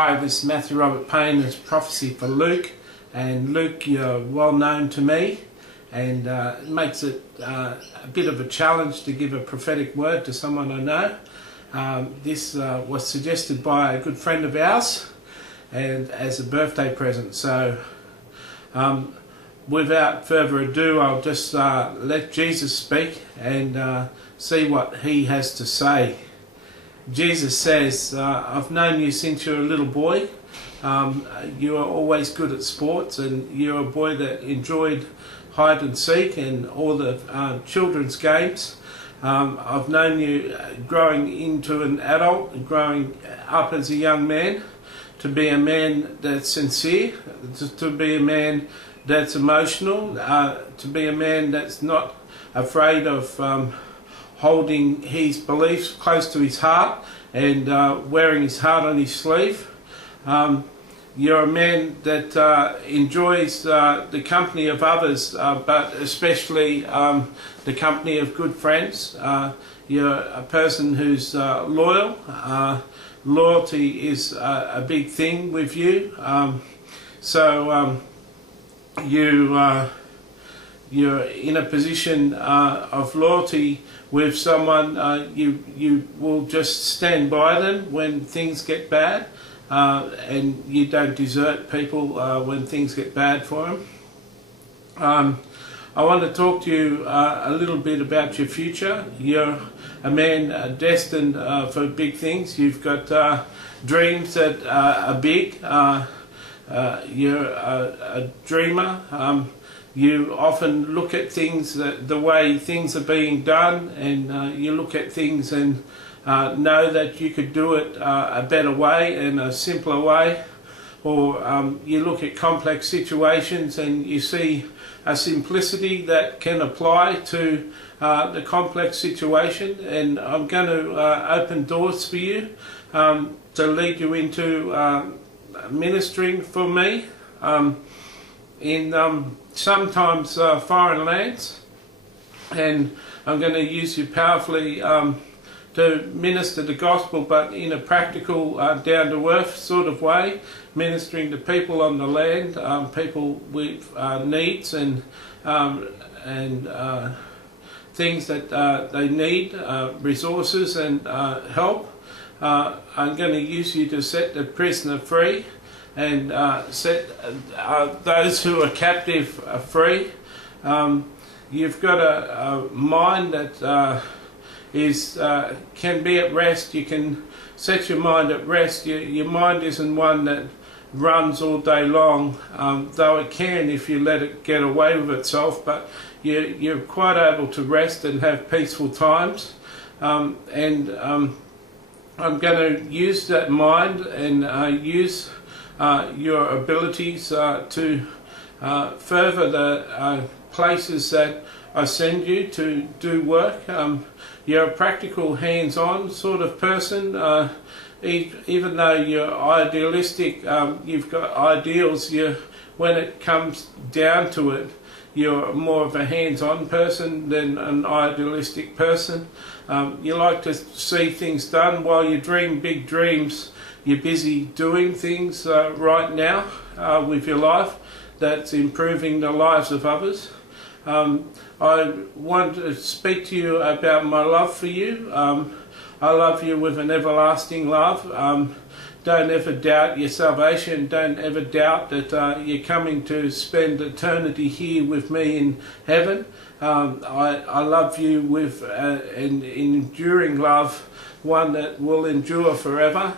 Hi, this is Matthew Robert Payne. It's Prophecy for Luke, and Luke, you're well known to me, and it makes it a bit of a challenge to give a prophetic word to someone I know. This was suggested by a good friend of ours, and as a birthday present. So without further ado, I'll just let Jesus speak and see what he has to say. Jesus says, I've known you since you're a little boy. You are always good at sports, and you're a boy that enjoyed hide and seek and all the children's games. I've known you growing into an adult, growing up as a young man, to be a man that's sincere, to be a man that's emotional, to be a man that's not afraid of holding his beliefs close to his heart and wearing his heart on his sleeve. You're a man that enjoys the company of others, but especially the company of good friends. You're a person who's loyal. Loyalty is a big thing with you. You're in a position of loyalty with someone. You will just stand by them when things get bad, and you don't desert people when things get bad for them. I want to talk to you a little bit about your future. You're a man destined for big things. You've got dreams that are big. You're a dreamer. You often look at things the way things are being done, and you look at things and know that you could do it a better way and a simpler way. Or you look at complex situations and you see a simplicity that can apply to the complex situation. And I'm going to open doors for you to lead you into ministering for me in sometimes foreign lands, and I'm going to use you powerfully to minister the gospel, but in a practical, down-to-earth sort of way, ministering to people on the land, people with needs and things that they need, resources and help. I'm going to use you to set the prisoner free and set those who are captive free. You've got a mind that can be at rest. You can set your mind at rest. Your mind isn't one that runs all day long, though it can if you let it get away with itself, but you're quite able to rest and have peaceful times. I'm going to use that mind and use your abilities to further the places that I send you to do work. You're a practical, hands-on sort of person. Even though you're idealistic, you've got ideals. When it comes down to it, you're more of a hands-on person than an idealistic person. You like to see things done. While you dream big dreams, you're busy doing things right now with your life that's improving the lives of others. I want to speak to you about my love for you. I love you with an everlasting love. Don't ever doubt your salvation. Don't ever doubt that you're coming to spend eternity here with me in heaven. I love you with an enduring love, one that will endure forever.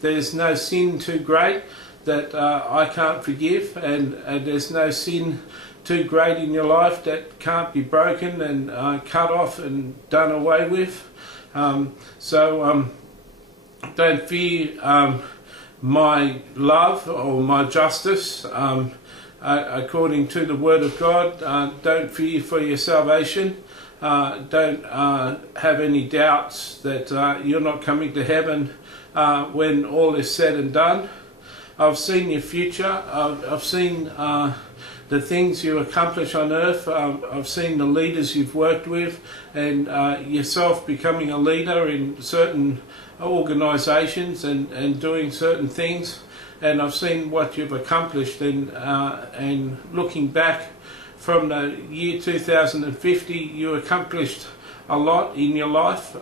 There's no sin too great that I can't forgive, and there's no sin too great in your life that can't be broken and cut off and done away with. Don't fear my love or my justice. According to the Word of God, don't fear for your salvation. Don't have any doubts that you're not coming to heaven when all is said and done. I've seen your future. I've seen the things you accomplish on earth. I've seen the leaders you've worked with, and yourself becoming a leader in certain organisations and doing certain things, and I've seen what you've accomplished, and looking back from the year 2050, you accomplished a lot in your life.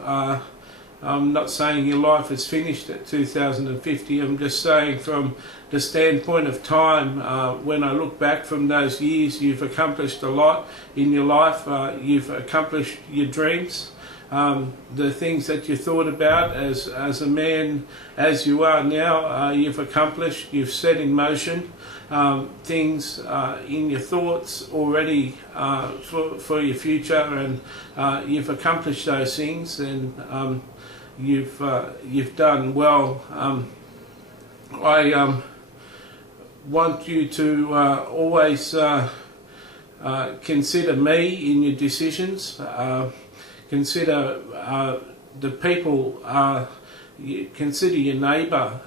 I'm not saying your life is finished at 2050, I'm just saying from the standpoint of time, when I look back from those years, you've accomplished a lot in your life. You've accomplished your dreams, the things that you thought about as a man, as you are now, you've accomplished, you've set in motion things in your thoughts already for your future, and you've accomplished those things, and you've done well. I want you to always consider me in your decisions. Consider the people. Consider your neighbour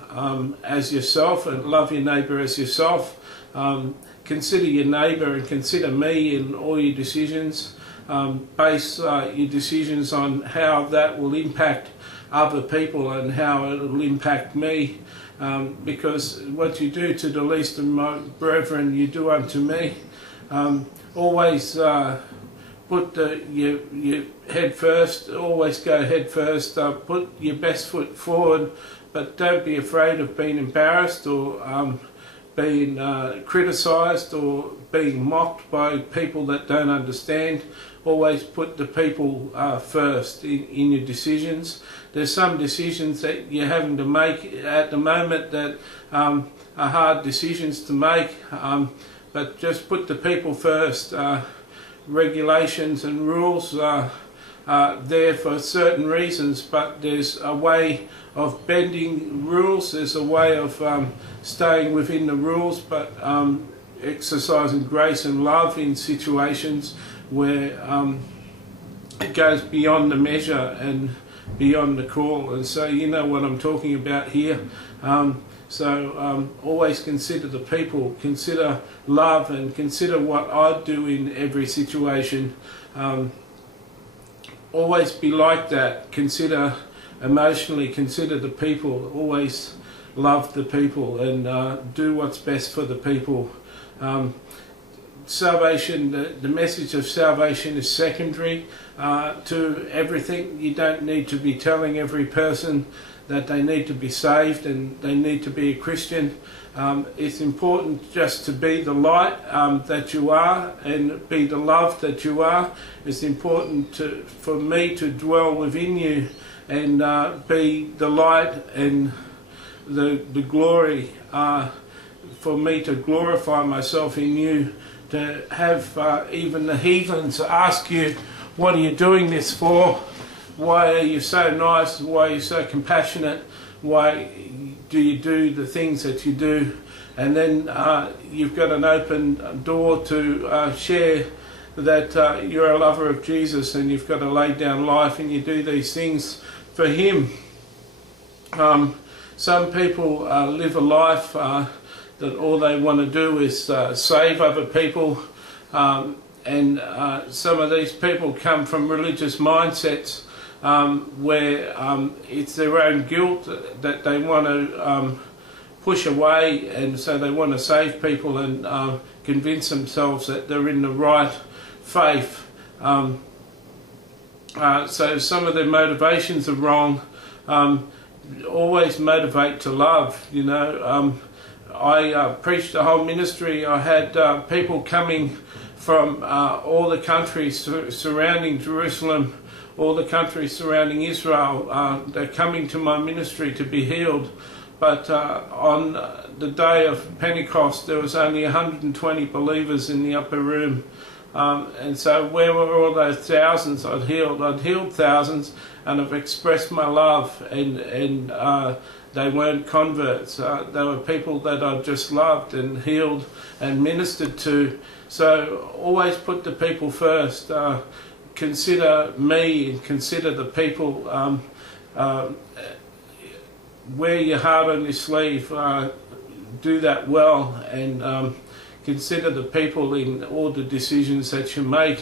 as yourself, and love your neighbour as yourself. Consider your neighbour and consider me in all your decisions. Base your decisions on how that will impact other people and how it will impact me, because what you do to the least of my brethren, you do unto me. Always put your head first, always go head first, put your best foot forward, but don't be afraid of being embarrassed or being criticised or being mocked by people that don't understand. Always put the people first in your decisions. There's some decisions that you're having to make at the moment that are hard decisions to make, but just put the people first. Regulations and rules are there for certain reasons, but there's a way of bending rules, there's a way of staying within the rules, but exercising grace and love in situations where it goes beyond the measure and beyond the call. And so you know what I'm talking about here. So always consider the people, consider love, and consider what I do in every situation. Always be like that. Consider emotionally, consider the people. Always love the people and do what's best for the people. Salvation, the message of salvation is secondary to everything. You don't need to be telling every person that they need to be saved and they need to be a Christian. It's important just to be the light that you are and be the love that you are. It's important for me to dwell within you and be the light and the glory, for me to glorify myself in you, to have even the heathens ask you, what are you doing this for? Why are you so nice? Why are you so compassionate? Why do you do the things that you do? And then you've got an open door to share that you're a lover of Jesus and you've got to lay down life and you do these things for Him. Some people live a life that all they want to do is save other people, and some of these people come from religious mindsets where it's their own guilt that they want to push away, and so they want to save people and convince themselves that they're in the right faith. So some of their motivations are wrong. Always motivate to love, you know. I preached a whole ministry. I had people coming from all the countries surrounding Jerusalem, all the countries surrounding Israel. They're coming to my ministry to be healed. But on the day of Pentecost, there was only 120 believers in the upper room. And so where were all those thousands I'd healed? I'd healed thousands, and I've expressed my love, and they weren't converts. They were people that I'd just loved and healed and ministered to. So always put the people first. Consider me and consider the people. Wear your heart on your sleeve. Do that well, and consider the people in all the decisions that you make.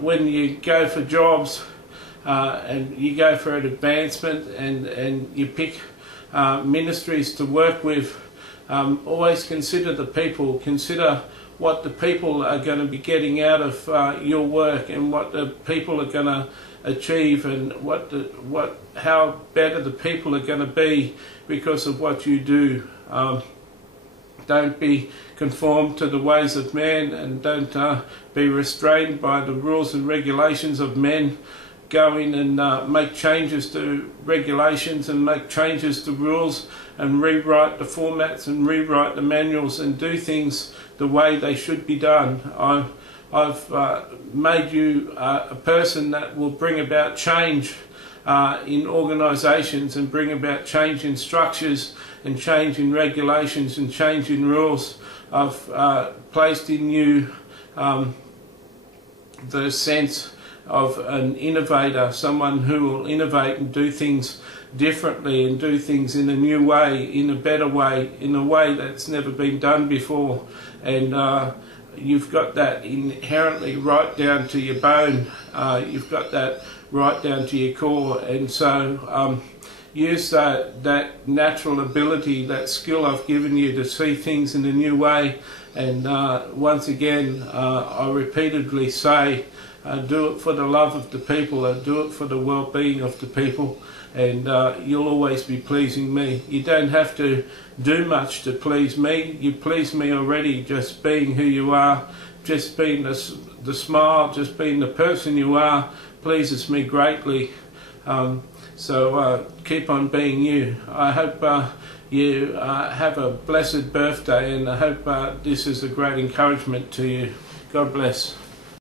When you go for jobs, and you go for an advancement, and you pick ministries to work with, always consider the people, consider what the people are going to be getting out of your work, and what the people are going to achieve, and how better the people are going to be because of what you do. Don't be conformed to the ways of men, and don't be restrained by the rules and regulations of men. Go in and make changes to regulations, and make changes to rules, and rewrite the formats and rewrite the manuals, and do things the way they should be done. I've made you a person that will bring about change in organisations, and bring about change in structures, and change in regulations, and change in rules. I've placed in you the sense of an innovator, someone who will innovate and do things differently, and do things in a new way, in a better way, in a way that's never been done before. And you've got that inherently right down to your bone. You've got that right down to your core. And so use that natural ability, that skill I've given you to see things in a new way. And once again, I repeatedly say, do it for the love of the people, do it for the well-being of the people, and you'll always be pleasing me. You don't have to do much to please me. You please me already just being who you are, just being the smile, just being the person you are pleases me greatly. So keep on being you. I hope you have a blessed birthday, and I hope this is a great encouragement to you. God bless.